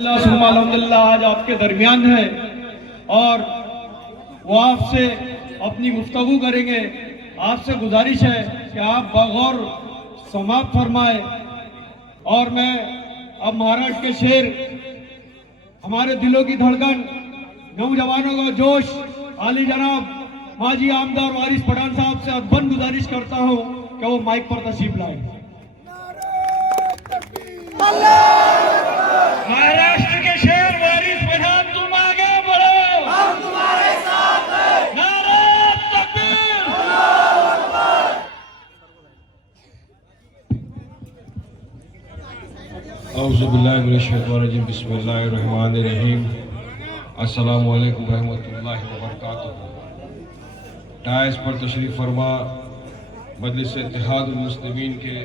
अल्हम्दुलिल्लाह आज आपके दरमियान है और वो आपसे अपनी गुफ्तगू करेंगे। आपसे गुजारिश है कि आप बगौर समाप्त फरमाए। और मैं अब महाराष्ट्र के शेर, हमारे दिलों की धड़कन, नौजवानों का जोश, आली जनाब माजी आमदार वारिस पठान साहब से अदबन गुजारिश करता हूं कि वो माइक पर तशरीफ लाए। महाराष्ट्र के शेर वारिस पठान, तुम आगे बढ़ो, हम तुम्हारे साथ हैं। नारे तकबीर। औज़ु बिल्लाहि मिनश शैतानिर रजीम, बिस्मिल्लाहिर रहमानिर रहीम। अस्सलामु अलैकुम रहमतुल्लाहि व बरकातुहू। डायस पर तशरीफ़ फरमा मजलिस इत्तेहादुल मुस्लिमीन के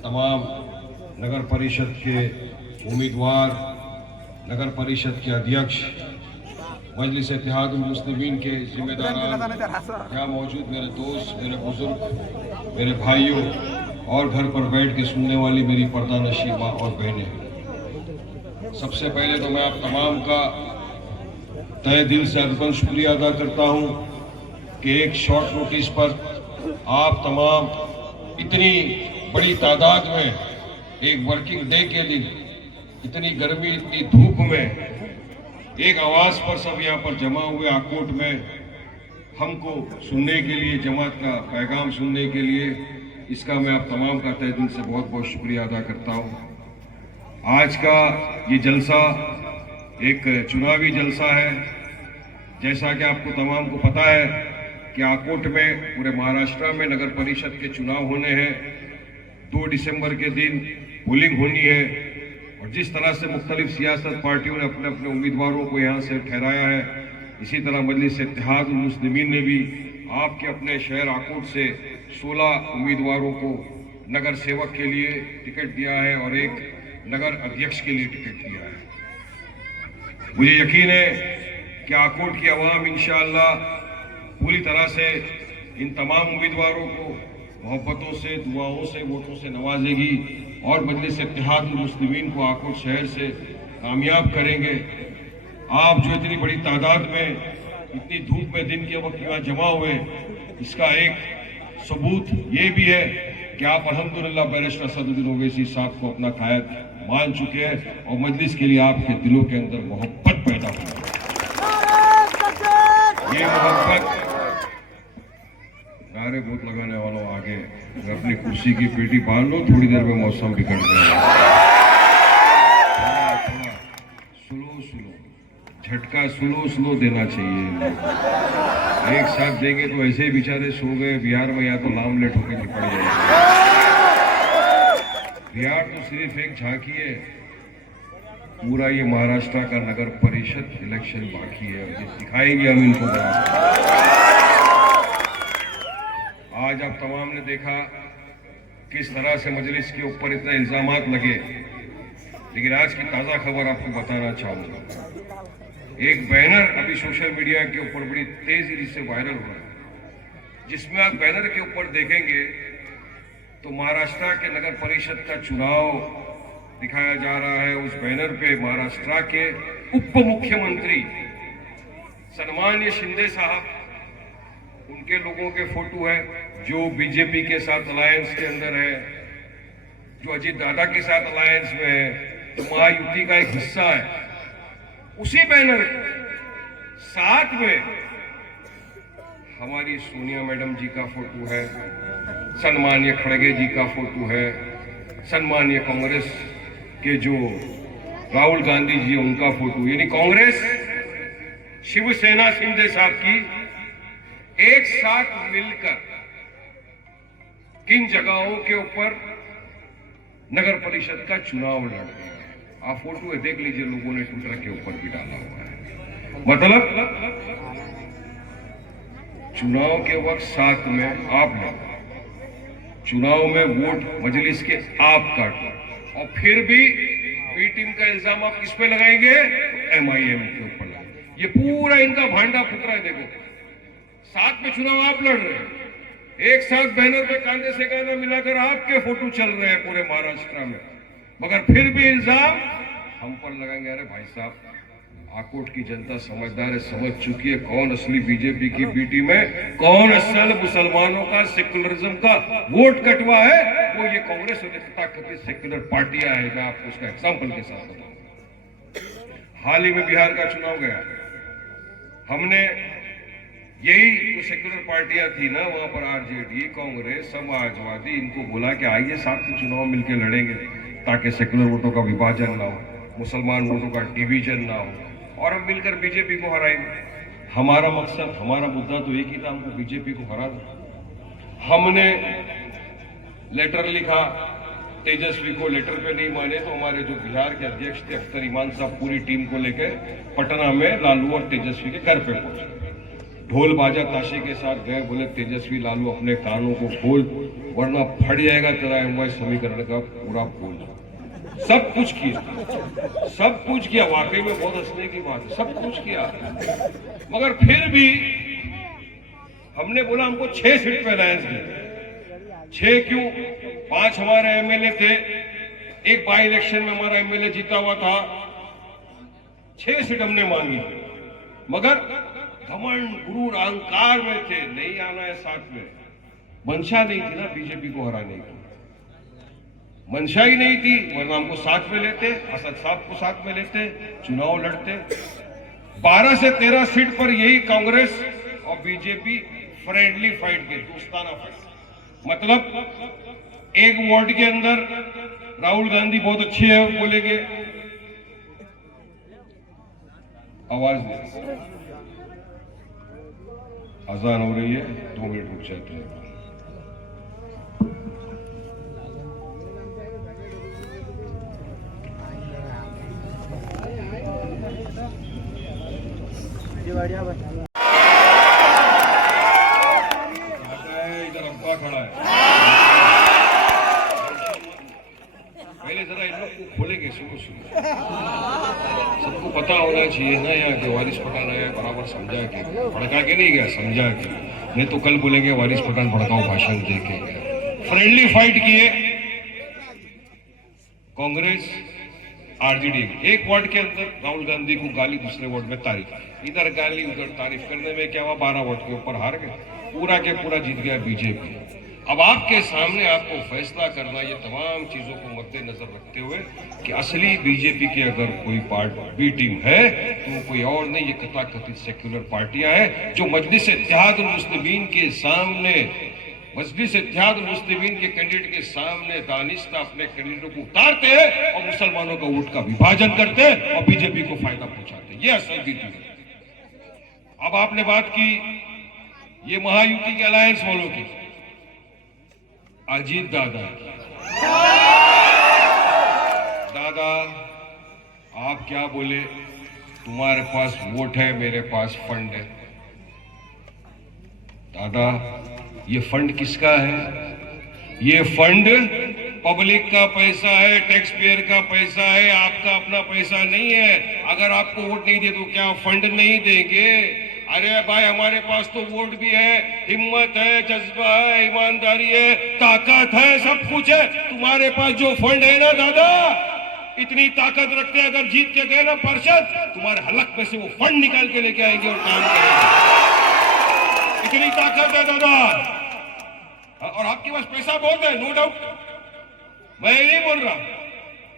तमाम नगर परिषद के उम्मीदवार, नगर परिषद के अध्यक्ष, मजलिस इत्तेहादुल मुस्लिमीन के जिम्मेदारान, यहाँ मौजूद मेरे दोस्त, मेरे बुजुर्ग, मेरे भाइयों और घर पर बैठ के सुनने वाली मेरी पर्दा नशीं माँ और बहनें, सबसे पहले तो मैं आप तमाम का तहे दिल से अदबन शुक्रिया अदा करता हूँ कि एक शॉर्ट नोटिस पर आप तमाम इतनी बड़ी तादाद में एक वर्किंग डे के दिन, इतनी गर्मी, इतनी धूप में एक आवाज़ पर सब यहाँ पर जमा हुए आकोट में हमको सुनने के लिए, जमात का पैगाम सुनने के लिए, इसका मैं आप तमाम का तहे दिल से बहुत बहुत शुक्रिया अदा करता हूँ। आज का ये जलसा एक चुनावी जलसा है। जैसा कि आपको तमाम को पता है कि आकोट में पूरे महाराष्ट्र में नगर परिषद के चुनाव होने हैं। 2 दिसंबर के दिन पोलिंग होनी है और जिस तरह से मुख्तलिफ सियासत पार्टियों ने अपने अपने उम्मीदवारों को यहाँ से ठहराया है, इसी तरह मजलिस इत्तेहादुल मुस्लिमीन ने भी आपके अपने शहर आकोट से 16 उम्मीदवारों को नगर सेवक के लिए टिकट दिया है और एक नगर अध्यक्ष के लिए टिकट दिया है। मुझे यकीन है कि आकोट की आवाम इंशाअल्लाह पूरी तरह से इन तमाम उम्मीदवारों को मोहब्बतों से, दुआओं से, वोटों से नवाजेगी और मजलिस इत्तेहादुल मुस्लिमीन को आकोट शहर से कामयाब करेंगे। आप जो इतनी बड़ी तादाद में इतनी धूप में दिन के वक्त यहाँ जमा हुए, इसका एक सबूत ये भी है कि आप अल्हम्दुलिल्लाह बैरिस्टर असदुद्दीन ओवैसी साहब को अपना कायद मान चुके हैं और मजलिस के लिए आपके दिलों के अंदर मोहब्बत पैदा हुई। ये मोहब्बत, नारे बहुत लगाने वालों आगे अपनी कुर्सी की पेटी बांध लो, थोड़ी देर में मौसम बिगड़ जाएगा। स्लो झटका स्लो देना चाहिए। एक साथ देंगे तो ऐसे ही बेचारे सो गए बिहार में, या तो लाम लेट होकर पड़ जाएंगे। बिहार तो सिर्फ एक झांकी है, पूरा ये महाराष्ट्र का नगर परिषद इलेक्शन बाकी है। ये दिखाएंगे हम इनको। आज आप तमाम ने देखा किस तरह से मजलिस के ऊपर इतने इल्जामात लगे, लेकिन आज की ताज़ा खबर आपको बताना चाहूँगा। एक बैनर अभी सोशल मीडिया के ऊपर बड़ी तेजी से वायरल हो रहा है, जिसमें आप बैनर के ऊपर देखेंगे तो महाराष्ट्र के नगर परिषद का चुनाव दिखाया जा रहा है। उस बैनर पे महाराष्ट्र के उप मुख्यमंत्री सन्माननीय शिंदे साहब, उनके लोगों के फोटो है जो बीजेपी के साथ अलायंस के अंदर है, जो अजीत दादा के साथ अलायंस में है, जो महायुति का एक हिस्सा है। उसी बैनर साथ में हमारी सोनिया मैडम जी का फोटो है, सन्माननीय खड़गे जी का फोटो है, सन्माननीय कांग्रेस के जो राहुल गांधी जी उनका फोटो, यानी कांग्रेस शिवसेना शिंदे साहब की एक साथ मिलकर किन जगहों के ऊपर नगर परिषद का चुनाव लड़ रहे हैं। आप फोटो देख लीजिए, लोगों ने ट्विटर के ऊपर भी डाला हुआ है। मतलब चुनाव के वक्त साथ में आप लोग, चुनाव में वोट मजलिस के आप काट, और फिर भी बी टीम का इल्जाम आप किस पे लगाएंगे? MIM के ऊपर लगाएंगे। ये पूरा इनका भांडा फुट रहा है। देखो, साथ में चुनाव आप लड़ रहे हैं, एक साथ बैनर पे कांधे से कांधा मिलाकर आपके फोटो चल रहे हैं पूरे महाराष्ट्र में, मगर फिर भी इल्जाम हम पर लगाएंगे। अरे भाई साहब, आकोट की जनता समझदार है, समझ चुकी है कौन असली बीजेपी की बी टीम है, कौन असल मुसलमानों का सेक्युलरिज्म का वोट कटवा है, वो ये कांग्रेस और तथाकथित सेक्युलर पार्टियां हैं। मैं आपको उसका एग्जाम्पल के साथ बताऊंगा। हाल ही में बिहार का चुनाव गया, हमने यही जो सेक्युलर पार्टियां थी ना वहां पर, आरजेडी, कांग्रेस, समाजवादी, इनको बोला कि आइए साथ में चुनाव मिलकर लड़ेंगे ताकि सेक्युलर वोटों का विभाजन ना हो, मुसलमान वोटों का डिवीजन ना हो, और हम मिलकर बीजेपी को हराएंगे। हमारा मकसद, हमारा मुद्दा तो एक ही था, हमको बीजेपी को हरा दो। हमने लेटर लिखा तेजस्वी को, लेटर पे नहीं माने तो हमारे जो बिहार के अध्यक्ष थे अख्तर ईमान साहब पूरी टीम को लेकर पटना में लालू और तेजस्वी के घर पे पहुंचे। ढोल बाजा ताशे के साथ गए, बोले तेजस्वी लालू अपने कानों को खोल वरना फट जाएगा तेरा एमवाई समीकरण का पूरा बोल। सब कुछ किया, सब कुछ किया, वाकई में बहुत हंसने की बात है, सब कुछ किया, मगर फिर भी हमने बोला हमको 6 सीट पे अलायंस दी। 6 क्यों? 5 हमारे एमएलए थे, एक बाई इलेक्शन में हमारा एमएलए जीता हुआ था, 6 सीट हमने मांगी, मगर घमंड गुरूर अहंकार में थे, नहीं आना है साथ में। मंशा नहीं थी ना बीजेपी को हराने की, मंशा ही नहीं थी, वरना हमको साथ में लेते, असद साहब को साथ में लेते, चुनाव लड़ते। 12 से 13 सीट पर यही कांग्रेस और बीजेपी फ्रेंडली फाइट के, दोस्ताना फाइट, मतलब एक वार्ड के अंदर राहुल गांधी बहुत अच्छे हैं बोलेंगे, आवाज नहीं, अजान हो रही है, 2 मिनट रुक जाते हैं। इधर अब्बा खड़ा है, पहले जरा इन लोग को खोलेंगे, सुनो सबको पता होना चाहिए ना यहाँ के वारिस पठान आया बराबर समझा के, भड़का के नहीं गया, समझा के, नहीं तो कल बोलेंगे वारिस पठान भड़काऊ भाषण दे के गया। फ्रेंडली फाइट किए कांग्रेस आरजेडी, एक वार्ड के अंदर राहुल गांधी को गाली, दूसरे वार्ड में तारीफ, इधर गाली उधर तारीफ करने में क्या हुआ, 12 वार्ड के ऊपर हार गए, पूरा के पूरा जीत गया बीजेपी। अब आपके सामने आपको फैसला करना, ये तमाम चीजों को मद्देनजर रखते हुए कि असली बीजेपी की अगर कोई पार्टी बी टीम है तो कोई और नहीं, ये तथाकथित सेक्युलर पार्टियां हैं जो मजलिस इत्तेहादुल मुस्लिमीन के सामने, मजलिस इत्तेहादुल मुस्लिमीन के कैंडिडेट के सामने दानिस्ता अपने कैंडिडेटों को उतारते हैं और मुसलमानों का वोट का विभाजन करते हैं और बीजेपी को फायदा पहुंचाते हैं। ये असल बीजेपी है। अब आपने बात की ये महायुति की अलायंस वालों की, अजीत दादा, दादा आप क्या बोले, तुम्हारे पास वोट है, मेरे पास फंड है। दादा ये फंड किसका है? ये फंड पब्लिक का पैसा है, टैक्स पेयर का पैसा है, आपका अपना पैसा नहीं है। अगर आपको वोट नहीं दे तो क्या फंड नहीं देंगे? अरे भाई हमारे पास तो वोट भी है, हिम्मत है, जज्बा है, ईमानदारी है, ताकत है, सब कुछ है। तुम्हारे पास जो फंड है ना दादा, इतनी ताकत रखते हैं, अगर जीत के गए ना पार्षद, तुम्हारे हलक में से वो फंड निकाल के लेके आएंगे और काम करेंगे। इतनी ताकत है दादा, और आपके पास पैसा बहुत है, नो डाउट, मैं नहीं बोल रहा।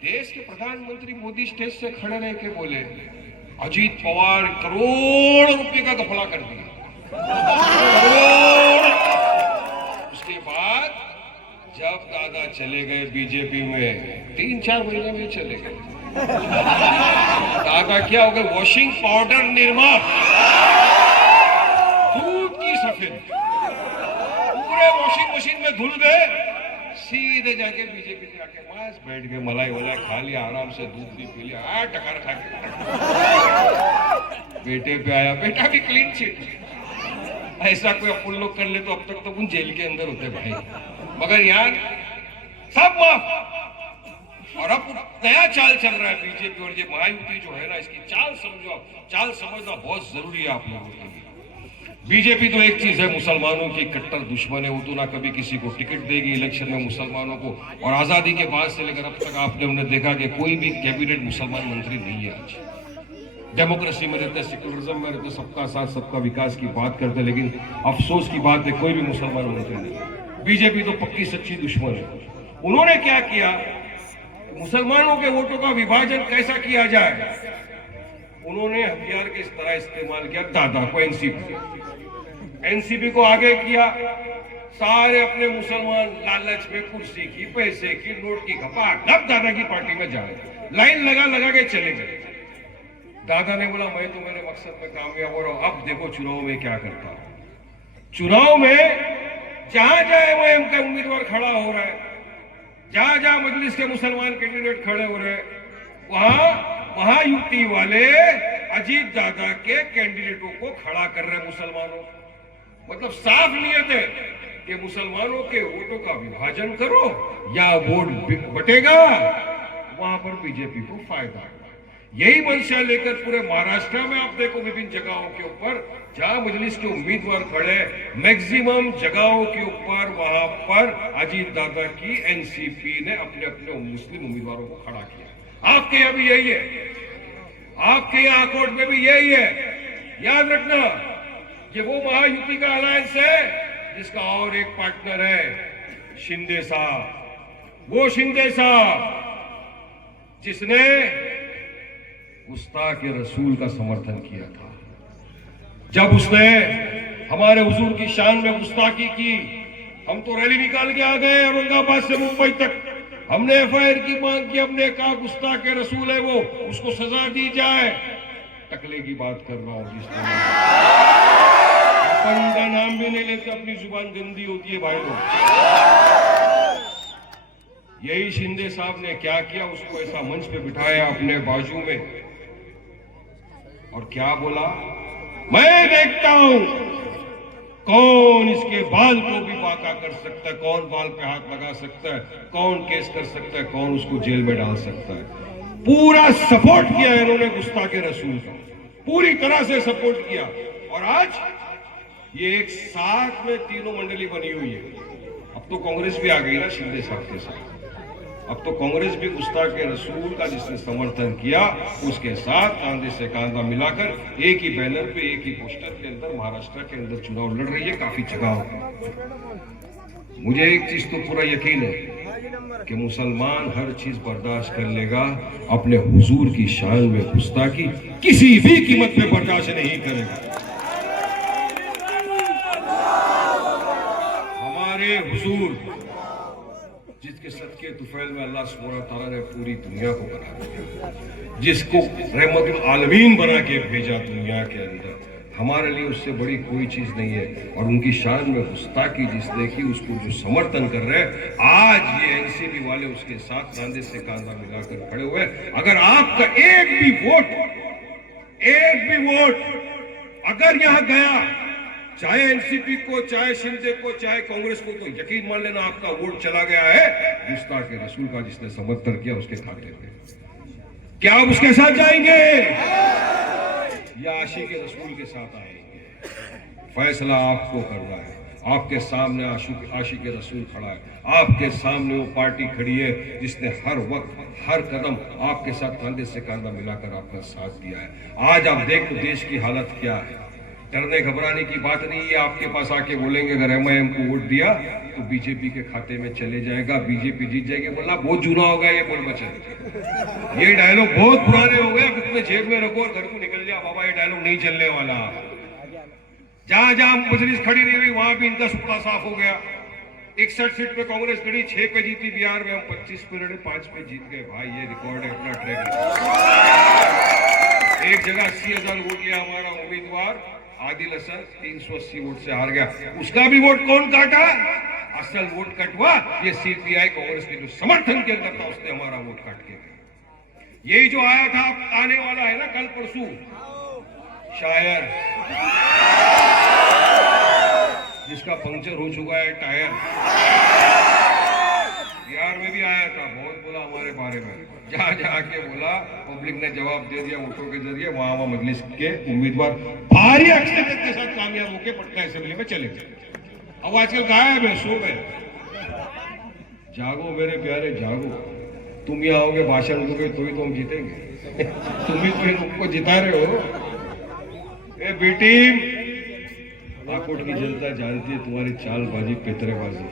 देश के प्रधानमंत्री मोदी स्टेज से खड़े रह के बोले अजीत पवार करोड़ रुपए का घपला कर दिया, करोड़। उसके बाद जब दादा चले गए बीजेपी में, 3-4 महीने में चले गए, दादा क्या हो गए, वॉशिंग पाउडर निर्मा, दूध की सफेद, पूरे वॉशिंग मशीन में धुल गए, सीधे जाके बीजेपी में आके बस बैठ गए, मलाई वलाई खा लिया, आराम से दूध भी पी लिया, टकर खा के बेटे पे आया, बेटा भी क्लीन चिट। ऐसा कोई अपन लोग कर ले तो अब तक तो उन जेल के अंदर होते भाई, मगर यार सब माफ। और अब नया चाल चल रहा है बीजेपी, और ये महायुति जो है ना, इसकी चाल समझो, चाल समझना बहुत जरूरी है आप लोगों के लिए। बीजेपी तो एक चीज है, मुसलमानों की कट्टर दुश्मन है। वो तो ना कभी किसी को टिकट देगी इलेक्शन में मुसलमानों को, और आजादी के बाद से लेकर अब तक हमने देखा कि कोई भी कैबिनेट मुसलमान मंत्री नहीं है। आज डेमोक्रेसी में रहते, सेक्युलरिज्म में रहते, सबका साथ सबका विकास की बात करते, लेकिन अफसोस की बात है कोई भी मुसलमान मंत्री नहीं। बीजेपी तो पक्की सच्ची दुश्मन है। उन्होंने क्या किया, मुसलमानों के वोटों का विभाजन कैसा किया जाए, उन्होंने हथियार के इस तरह इस्तेमाल किया, दादा को एनसीपी को आगे किया। सारे अपने मुसलमान लालच में कुर्सी की, पैसे की, नोट की खपाखप दादा की पार्टी में जाए, लाइन लगा लगा के चले गए। दादा ने बोला मैं तो मेरे मकसद में कामयाब हो रहा हूं, अब देखो चुनाव में क्या करता हूं। चुनाव में जहां जहां एमआईएम का उम्मीदवार खड़ा हो रहा है, जहां जहां मजलिस के मुसलमान कैंडिडेट खड़े हो रहे हैं, वहां यूपी वाले अजीत दादा के कैंडिडेटों को खड़ा कर रहे मुसलमानों। मतलब साफ नियत है कि मुसलमानों के वोटों का विभाजन करो या वोट बटेगा, वहां पर बीजेपी को फायदा है। यही मंशा लेकर पूरे महाराष्ट्र में आप देखो विभिन्न जगहों के ऊपर जहां मजलिस के उम्मीदवार खड़े, मैक्सिमम जगहों के ऊपर वहां पर अजीत दादा की एनसीपी ने अपने अपने मुस्लिम उम्मीदवारों को खड़ा किया। आपके यहां भी यही है, आपके यहां आकोट में भी यही है। याद रखना कि वो महायुति का अलायंस है जिसका और एक पार्टनर है शिंदे साहब। वो शिंदे साहब जिसने गुस्ताख रसूल का समर्थन किया था। जब उसने हमारे हुजूर की शान में गुस्ताखी की, हम तो रैली निकाल के आ गए औरंगाबाद से मुंबई तक। हमने एफआईआर की मांग की, हमने कहा गुस्ताख रसूल है वो, उसको सजा दी जाए। टकले की बात कर रहा हूं, जिसने अपन का नाम भी नहीं लेते, अपनी जुबान गंदी होती है भाई लोग। यही शिंदे साहब ने क्या किया, उसको ऐसा मंच पे बिठाया अपने बाजू में और क्या बोला, मैं देखता हूं कौन इसके बाल को भी बाका कर सकता है, कौन बाल पे हाथ लगा सकता है, कौन केस कर सकता है, कौन उसको जेल में डाल सकता है। पूरा सपोर्ट किया इन्होंने गुस्ताखे रसूल का, पूरी तरह से सपोर्ट किया। और आज ये एक साथ में तीनों मंडली बनी हुई है। अब तो कांग्रेस भी आ गई ना शिंदे साहब के साथ। अब तो कांग्रेस भी गुस्ताखे रसूल का जिसने समर्थन किया उसके साथ कांधे से कांधा मिलाकर एक ही बैनर पे, एक ही पोस्टर के अंदर महाराष्ट्र के अंदर चुनाव लड़ रही है काफी जगह। मुझे एक चीज तो पूरा यकीन है कि मुसलमान हर चीज बर्दाश्त कर लेगा, अपने हुजूर की शान में गुस्ताखी किसी भी कीमत पे बर्दाश्त नहीं करेगा। हमारे हुजूर जिसके सदके तुफैल में अल्लाह सुब्हानहू व तआला ने पूरी दुनिया को बना दिया, जिसको रहमतुल आलमीन बना के भेजा दुनिया के अंदर, हमारे लिए उससे बड़ी कोई चीज नहीं है। और उनकी शान में गुस्ताखी जिसने की, उसको जो समर्थन कर रहे हैं, आज ये एनसीपी वाले उसके साथ कांधे से कांधा मिलाकर खड़े हुए। अगर आपका एक भी वोट अगर यहां गया, चाहे एनसीपी को, चाहे शिंदे को, चाहे कांग्रेस को, तो यकीन मान लेना आपका वोट चला गया है गुस्ताखे रसूल का जिसने समर्थन किया उसके खाते में। क्या आप उसके साथ जाएंगे या आशिक रसूल के साथ आएंगे? फैसला आपको करना है। आपके सामने आशिक रसूल खड़ा है, आपके सामने वो पार्टी खड़ी है जिसने हर वक्त हर कदम आपके साथ कांधे से कांधा मिलाकर आपका साथ दिया है। आज आप देखो देश की हालत क्या है। डरने घबराने की बात नहीं है। आपके पास आके बोलेंगे अगर एमआईएम को वोट दिया तो बीजेपी के खाते में चले जाएगा, बीजेपी जीत जाएगी, बोला बहुत जूना हो गया ये बोल बचन। ये डायलॉग बहुत पुराने हो गए, अब इतने जेब में रखो और घर को निकल जाओ बाबा, ये डायलॉग नहीं चलने वाला। जहां जहां मजलिस खड़ी नहीं हुई वहां भी इनका सूखा साफ हो गया। 61 सीट पे कांग्रेस खड़ी, 6 पे जीती बिहार में, हम 25 पे लड़े, 5 पे जीत गए। भाई ये रिकॉर्ड है अपना ट्रैक। एक जगह 80,000 वोट लिया हमारा उम्मीदवार आदिल हसन, 380 वोट से हार गया। उसका भी वोट कौन काटा? असल वोट कटवा ये सीपीआई कांग्रेस के जो समर्थन के अंदर था उसने हमारा वोट काट के गया। यही जो आया था आने वाला है ना कल परसों, शायर जिसका पंक्चर हो चुका है टायर, बिहार में भी आया था, बहुत बोला हमारे बारे में। जहां जहां के बोला, पब्लिक ने जवाब दे दिया वोटों के जरिए, वहां वहां मजलिस के उम्मीदवार भारी अक्सरियत के साथ कामयाब होकर पटना असेंबली में चले गए। अब आजकल गायब है, सो गए। जागो मेरे प्यारे, जागो। तुम ही आओगे, भाषण दोगे तो ही तो हम जीतेंगे। तुम ही तो इन लोग को जिता रहे हो। ए बी टीम, आकोट की जनता जानती है तुम्हारी चालबाजी, पेतरेबाजी।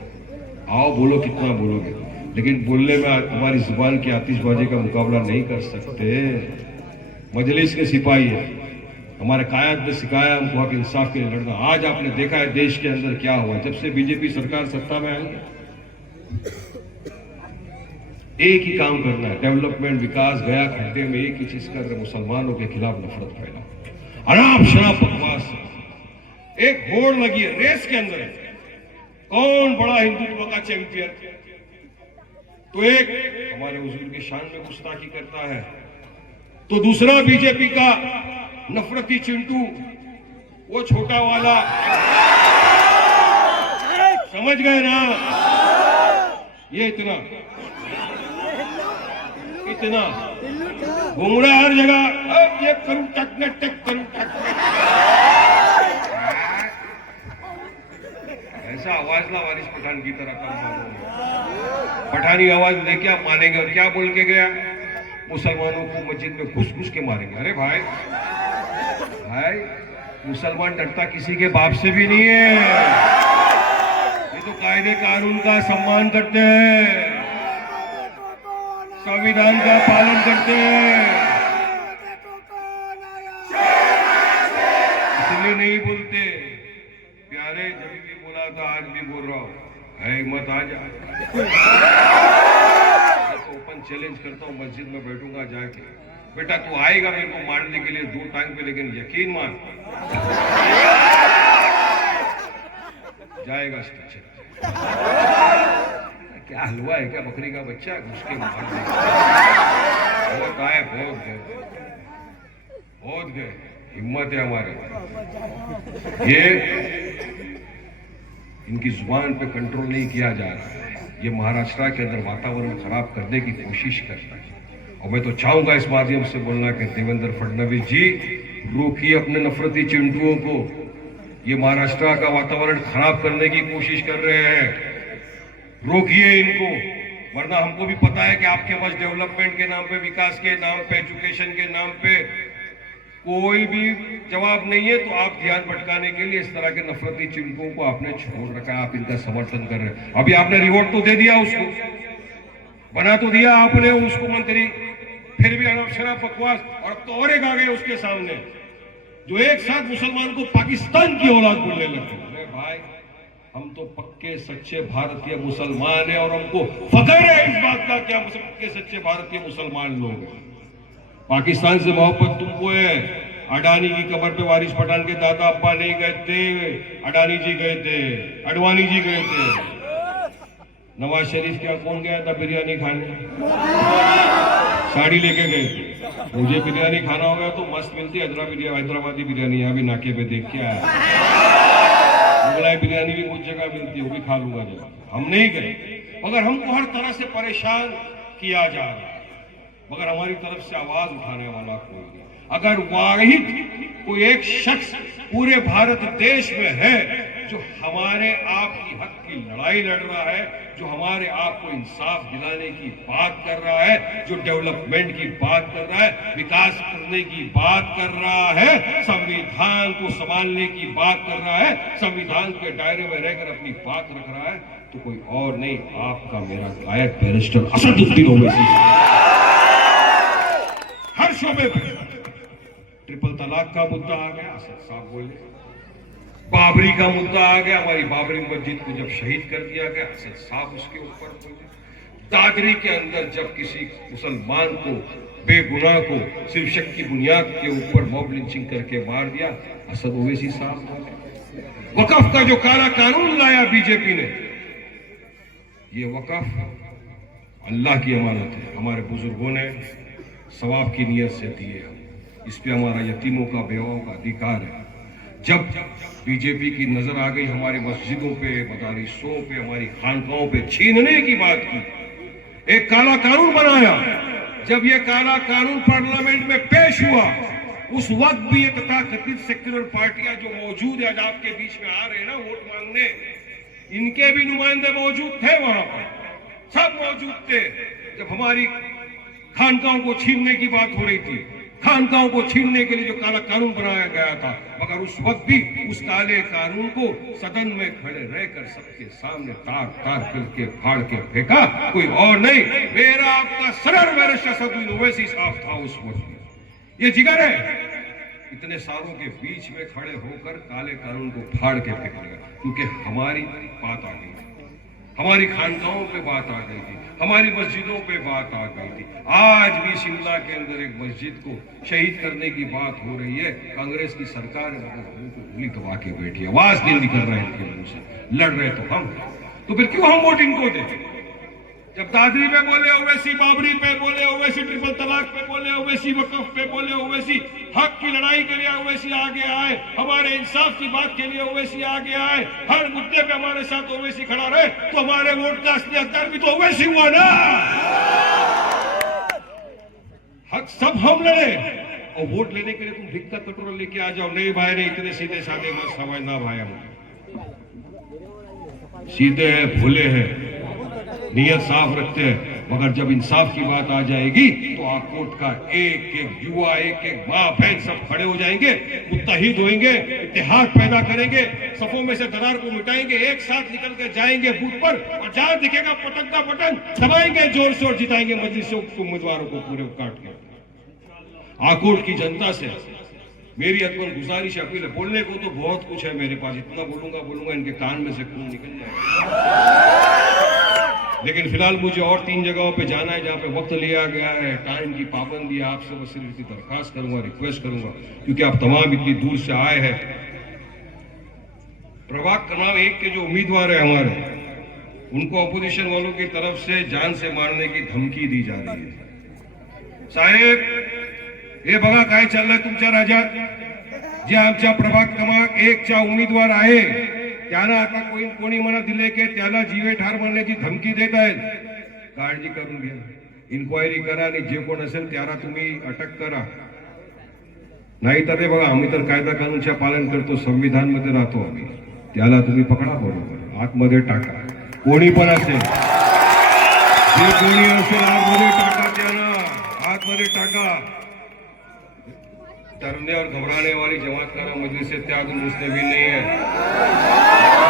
आओ, बोलो, कितना बोलोगे, लेकिन बोलने में तुम्हारी जुबान की आतिशबाजी का मुकाबला नहीं कर सकते। मजलिस के सिपाही है, हमारे कायद ने सिखाया हमको हक इंसाफ के लिए लड़ना। आज आपने देखा है देश के अंदर क्या हुआ। जब से बीजेपी सरकार सत्ता में आई है, एक ही काम करना है, डेवलपमेंट, विकास। गया खड्डे में एक ही चीज कर रहे, मुसलमानों के खिलाफ नफरत फैला, अनाप शराब बकवास। एक होड़ लगी है रेस के अंदर, कौन बड़ा हिंदुत्व का चैंपियन। तो एक हमारे हुजूर की शान में गुस्ताखी करता है, तो दूसरा बीजेपी का नफरती चिंटू, वो छोटा वाला, समझ गए ना, ये इतना घूम रहा हर जगह। अब ये करूं टक न टक, करूं टक। ऐसा आवाज ला वारिस पठान की तरह कम पठानी आवाज लेके आप मानेंगे। और क्या बोल के गया, मुसलमानों को मस्जिद में घुस घुस के मारेंगे। अरे भाई, मुसलमान डरता किसी के बाप से भी नहीं है। ये तो कायदे कानून का सम्मान करते हैं, संविधान का पालन करते हैं, इसलिए नहीं बोलते। प्यारे, जब भी बोला था, आज भी बोल रहा हूं, है हिम्मत आ जा। ओपन चैलेंज करता हूं, मस्जिद में बैठूंगा जाके, बेटा तू आएगा मेरे को मारने के लिए 2 टांग पे, लेकिन यकीन मान जाएगा स्ट्रक्चर। क्या हलवा है क्या, बकरी का बच्चा, उसके मार बहुत गए। हिम्मत है हमारे। ये इनकी जुबान पे कंट्रोल नहीं किया जा रहा है। ये महाराष्ट्र के अंदर वातावरण खराब करने की कोशिश कर रहा है। और मैं तो चाहूंगा इस माध्यम से बोलना कि देवेंद्र फडणवीस जी, रोकिए अपने नफरती चिंटुओं को। ये महाराष्ट्र का वातावरण खराब करने की कोशिश कर रहे हैं, रोकिए इनको। वरना हमको भी पता है कि आपके पास डेवलपमेंट के नाम पे, विकास के नाम पे, एजुकेशन के नाम पे कोई भी जवाब नहीं है। तो आप ध्यान भटकाने के लिए इस तरह के नफरती चिंटुओं को आपने छोड़ रखा है, आप इनका समर्थन कर रहे हैं। अभी आपने रिवॉर्ड तो दे दिया, उसको बना तो दिया आपने उसको मंत्री, फिर भी अनाप शराब बकवास। और अब तो और एक आ गए उसके सामने, जो एक साथ मुसलमान को पाकिस्तान की औलाद बोलने लगे। अरे भाई, हम तो पक्के सच्चे भारतीय मुसलमान हैं, और हमको फख्र है इस बात का कि हम पक्के सच्चे भारतीय मुसलमान लोग हैं। पाकिस्तान से मोहब्बत तुमको है। अडानी की कब्र पे वारिस पठान के दादा अब्बा नहीं गए थे, अडानी जी गए थे, अडवाणी जी गए थे। नवाज शरीफ क्या कौन गया था बिरयानी खाने, साड़ी लेके गए थे। मुझे बिरयानी खाना होगा तो मस्त मिलती है हैदराबादी बिरयानी, यहाँ भी नाके पे देख के आया। मुगलाई बिरयानी भी कुछ जगह मिलती है, वो भी खा लूंगा जब। हम नहीं गए, मगर हमको हर तरह से परेशान किया जा रहा है, मगर हमारी तरफ से आवाज उठाने वाला कोई नहीं। अगर वाहिद कोई एक शख्स पूरे भारत देश में है जो हमारे आप की हक की लड़ाई लड़ रहा है, जो हमारे आप को इंसाफ दिलाने की बात कर रहा है, जो डेवलपमेंट की बात कर रहा है, विकास करने की बात कर रहा है, संविधान को संभालने की बात कर रहा है, संविधान के दायरे में रहकर अपनी बात रख रहा है, तो कोई और नहीं, आपका मेरा गायक बैरिस्टर असदुद्दीन ओवैसी। हर शोबे पे ट्रिपल तलाक का मुद्दा आ गया, असद साहब बोले। बाबरी का मुद्दा आ गया, हमारी बाबरी मस्जिद को जब शहीद कर दिया गया, असद साहब उसके ऊपर बोले। दादरी के अंदर जब किसी मुसलमान को, बेगुनाह को, सिर्फ शक की बुनियाद के ऊपर मॉब लिंचिंग करके मार दिया, असद ओवैसी साहब बोले। वकफ का जो काला कानून लाया बीजेपी ने, ये वकफ अल्लाह की अमानत है, हमारे बुजुर्गों ने सवाब की नियत से दिए हम, इस पे हमारा यतीमों का, बेवाओं का अधिकार है। जब बीजेपी की नजर आ गई हमारी मस्जिदों पे, मदारिसों पे, हमारी खानकाहों पे छीनने की बात की, एक काला कानून बनाया जब ये काला कानून पार्लियामेंट में पेश हुआ, उस वक्त भी ये तथाकथित सेक्युलर पार्टियां जो मौजूद है, आज आपके बीच में आ रहे हैं ना वोट मांगने, इनके भी नुमाइंदे मौजूद थे वहां पर, सब मौजूद थे जब हमारी खानकाहों को छीनने की बात हो रही थी, खानकाहों को छीनने के लिए जो काला कानून बनाया गया था। मगर उस वक्त भी उस काले कानून को सदन में खड़े रहकर सबके सामने तार तार करके फाड़ के फेंका, कोई और नहीं, मेरा आपका सरर बैरिस्टर असदुद्दीन ओवैसी साहब था उस वक्त। ये जिगर है इतने सालों के बीच में खड़े होकर काले कानून को फाड़ के फेंक दिया, क्योंकि हमारी बात आ गई, हमारी खानकाहों पे बात आ गई थी, हमारी मस्जिदों पे बात आ गई थी। आज भी शिमला के अंदर एक मस्जिद को शहीद करने की बात हो रही है, कांग्रेस की सरकार है मगर मुंह को गोली दबा के बैठी है, आवाज नहीं निकल रहा है इनके मुंह से, लड़ रहे तो हम, तो फिर क्यों हम वोट इनको दें? जब दादरी पे बोले ओवैसी, बाबरी पे बोले ओवैसी, ट्रिपल तलाक पे बोले ओवैसी, वक्फ पे बोले ओवैसी, हक की लड़ाई के लिए ओवैसी आगे आए, हमारे इंसाफ की बात के लिए ओवैसी आगे आए, हर मुद्दे पे हमारे साथ ओवैसी खड़ा रहे, तो हमारे वोट का असली हकदार भी तो ओवैसी हुआ ना। हक सब हम लड़े और वोट लेने के लिए तुम भिक्का कटोरा लेके आ जाओ। नहीं भाई, नहीं, इतने सीधे साधे मत समझना भाई, हम सीधे हैं, भूले हैं, नियत साफ रखते हैं, मगर जब इंसाफ की बात आ जाएगी तो आकोट का एक एक युवा, एक एक माँ बहन सब खड़े हो जाएंगे, मुत्तहिद होंगे, इत्तेहाद पैदा करेंगे, सफों में से दरार को मिटाएंगे, एक साथ निकल के जाएंगे बूथ पर, और जहां दिखेगा पटक का बटन दबाएंगे, जोर से और जिताएंगे मजलिस उम्मीदवारों को पूरे काट के। आकोट की जनता से मेरी अकबर गुजारिश अपील है, बोलने को तो बहुत कुछ है मेरे पास, इतना बोलूंगा इनके कान में से खून निकल जाएगा, लेकिन फिलहाल मुझे और 3 जगहों पे जाना है जहां पे वक्त लिया गया है, टाइम की पाबंदी है। आपसे बस सिर्फ इतनी दरखास्त करूंगा, रिक्वेस्ट करूंगा, क्योंकि आप तमाम इतनी दूर से आए हैं। प्रभाग क्रमांक 1 के जो उम्मीदवार है हमारे, उनको अपोजिशन वालों की तरफ से जान से मारने की धमकी दी जा रही है। साहेब, हे बघा काय चाललंय तुमच्या राज्यात, जे आमच्या प्रभाग क्रमांक 1च्या उमेदवार आहे त्यांना आता कोणी मला दिले की त्याला जीवे ठार मारण्याची धमकी देत आहेत। काळजी करून घ्या, इन्क्वायरी करा आणि जे कोण असेल त्याला तुम्ही अटक करा, नाही तर ते बघा, आम्ही तर कायदा कानूनचे पालन करतो, संविधान मध्ये राहतो आम्ही, त्याला तुम्ही पकडा, बरोबर आतमध्ये टाका, कोणी पण असेल, जे कोणी असेल आतमध्ये टाका, त्याला आतमध्ये टाका। डरने और घबराने वाली जमात का नाम मजलिस इत्तेहादुल मुस्लिमीन नहीं है।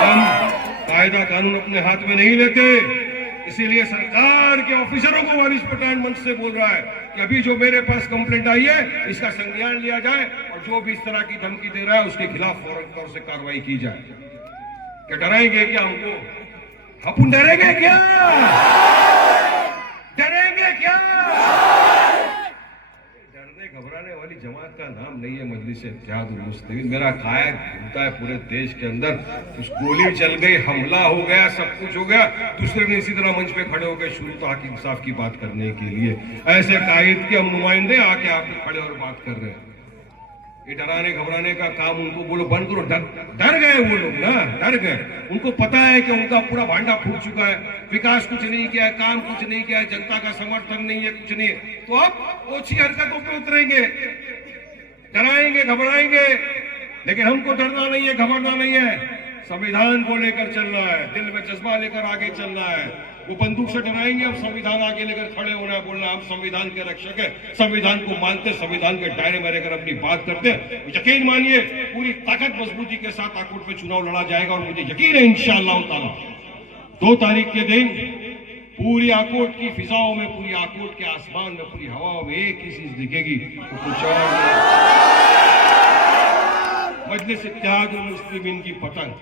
हम कायदा कानून अपने हाथ में नहीं लेते, इसीलिए सरकार के ऑफिसरों को वारिस पठान मंच से बोल रहा है कि अभी जो मेरे पास कंप्लेंट आई है इसका संज्ञान लिया जाए, और जो भी इस तरह की धमकी दे रहा है उसके खिलाफ फौरन तौर से कार्रवाई की जाए। क्या डराएंगे क्या हमको? अपन डरेंगे क्या? डरेंगे क्या? घबराने वाली जमात का नाम नहीं है मजलिस इत्तेहादुल मुस्लिमीन। मेरा काया घूमता है पूरे देश के अंदर, कुछ गोली चल गई, हमला हो गया, सब कुछ हो गया, दूसरे दिन इसी तरह मंच पे खड़े हो गए शुरू तो हक इंसाफ की बात करने के लिए। ऐसे कायद के हम नुमाइंदे आके आप खड़े और बात कर रहे हैं। ये डराने घबराने का काम उनको बोलो बंद करो। डर गए वो लोग ना, डर गए, उनको पता है कि उनका पूरा भांडा फूट चुका है, विकास कुछ नहीं किया है, काम कुछ नहीं किया है, जनता का समर्थन नहीं है, कुछ नहीं है, तो अब ओछी हरकतों पे उतरेंगे, डराएंगे घबराएंगे। लेकिन हमको डरना नहीं है, घबराना नहीं है, संविधान को लेकर चलना है, दिल में जज्बा लेकर आगे चलना है। वो बंदूक से डराएंगे, अब संविधान आगे लेकर खड़े होना है, बोलना हम संविधान के रक्षक है, संविधान को मानते, संविधान के दायरे में रहकर अपनी बात करते। यकीन मानिए पूरी ताकत मजबूती के साथ आकोट पे चुनाव लड़ा जाएगा, और मुझे यकीन है इंशाअल्लाह ताला 2 तारीख के दिन पूरी आकोट की फिजाओं में, पूरी आकोट के आसमान में, पूरी हवाओं में एक ही चीज दिखेगी, मजलिस इत्तेहादुल मुस्लिमीन की पतंग।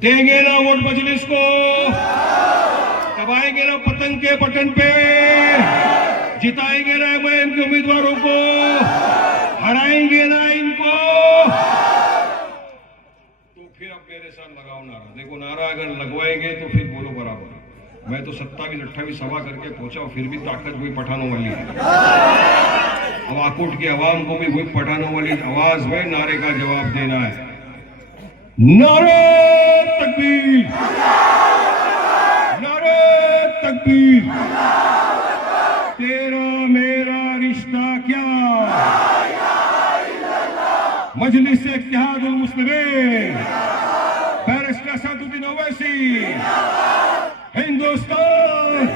देंगे ना वोट मजलिस को, दबाएंगे ना पतंग के बटन पे, जिताएंगे ना एमआईएम के उम्मीदवारों को, हराएंगे ना इनको, तो फिर अब मेरे साथ लगाओ नारा। देखो नारा अगर लगवाएंगे तो फिर बोलो बराबर। मैं तो 27-28 सभा करके पहुंचा हूं, फिर भी ताकत वही पठानों वाली है। अब आकोट की आवाम को भी वही पठानों वाली आवाज में नारे का जवाब देना है। नारे तकबीर, नारे तकबीर, तेरा मेरा मजलिस इत्तेहादुल मुस्लिमीन, बैरिस्टर सदुद्दीन ओवैसी, हिंदुस्तान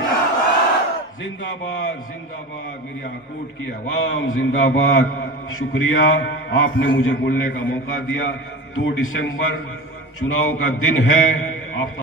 जिंदाबाद जिंदाबाद, मेरी आकोट की आवाम जिंदाबाद। शुक्रिया, आपने मुझे बोलने का मौका दिया। 2 दिसंबर चुनाव का दिन है। आप